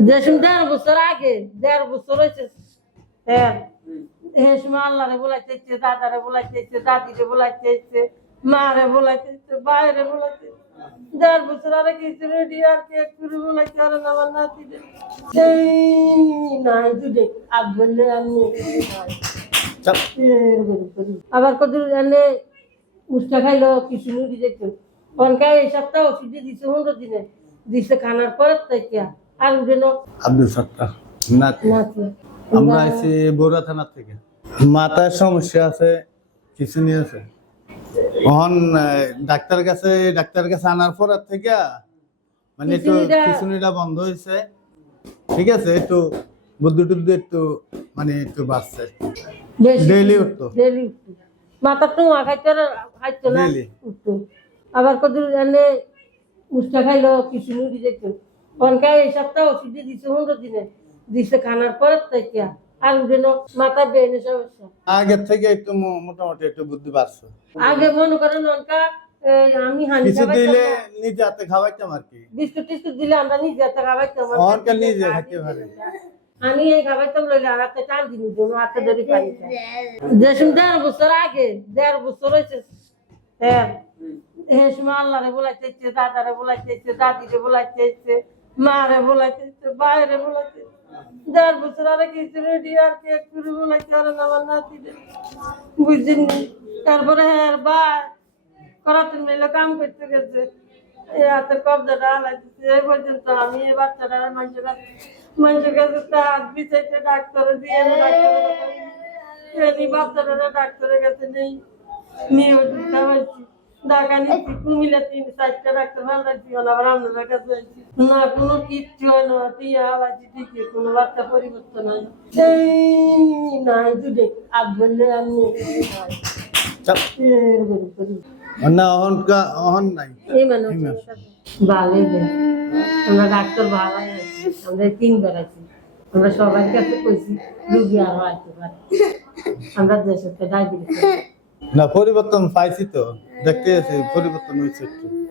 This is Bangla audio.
দেড় দেড় বছর আগে দেড় বছর হয়েছে। হ্যাঁ। এই সময় আল্লাহরে বলাইতে ইচ্ছে দাদারে বলাইতে ইচ্ছে দাদিরে বলাইতে ইচ্ছে মারে বলাইতে ইচ্ছে বাইরে বলাইতে দেড় বছর আগে কিছু রেডি আর কে করে বলাইতে আর আমার নাতিদের এই নাই দুধে আগ বললে আমি। আবার কত এনে উষ্টা খাইলো কিছু নুড়ি যেত অনকা এই সপ্তাহ ওষুধ দিছে পনেরো দিনে। দিছে খানার আর উঠে আব্দুল সত্তার নাতি। আমরা থানা থেকে। মাথার সমস্যা আছে কিছু নিয়ে আছে। তখন ডাক্তার কাছে ডাক্তার কাছে আনার পর থেকে মানে একটু বন্ধ হয়েছে ঠিক আছে একটু বুদ্ধি টুদ্ধি একটু মানে একটু বাড়ছে। ডেইলি উঠতো। মাথা তো খাইতে না উঠতো। আবার কত এনে খাইলো অনকা এই সপ্তাহ ওষুধ দিছে পনেরো দিনে। দিছে খানার পরের থেকে। আর উঠে মাথা বেনে সমস্যা। আগের থেকে একটু মোটামুটি একটু বুদ্ধি বাড়ছে। আগে মনে করেন অনকা আমি হানি দিলে। নিজে হাতে খাওয়াইতাম আর কি। বিস্কুট টিস্কুট দিলে আমরা নিজে হাতে খাবাইতাম অনকাল নিজে খাইতে পারে। আমি এই খাবাইতাম লইলে হাতে টান দিনি জন্য হাতে ধরে খাই দেড় দেড় বছর আগে দেড় বছর হয়েছে হ্যাঁ সময় আল্লাহরে দাদারে বলাইতে দাদিরে বলাইতে ইচ্ছে মারে বলাইতে, বাইরে বলাইতে। দেড় বছর আগে কিছু রেডি, আর কে করে বলাইতে আর আমার নাতিদের বুঝিনি। তারপরে হ্যাঁ বা করাতে মিলে কাম করতে গেছে। এই হাতের কবজাটা হালাই দিচ্ছে এই পর্যন্ত আমি এই বাচ্চাটা মানুষের কাছে মানুষের কাছে তার বিচাইতে ডাক্তার দিয়ে ডাক্তার বাচ্চাটা ডাক্তারের কাছে নেই। নিয়ে ওষুধ খাওয়াইছি তিন চারটা ডাক্তার ভালো আবার আপনার কাছে না কোনো কিচ্ছু হয় না ঠিকই কোনো পরিবর্তন হয় না। নাই দুধে আগ বললে আমি না। অহনকা অহন নাই। এই মানুষ ভালোই আমরা ডাক্তার ভালোই আছি আমরা তিনবার আছি। আমরা সবার কাছে কইছি রুগী আরও আসতে পারে। আমরা দেশের ডায়াবেটিস না পরিবর্তন পাইছি তো। দেখতে আছি পরিবর্তন হয়েছে একটু।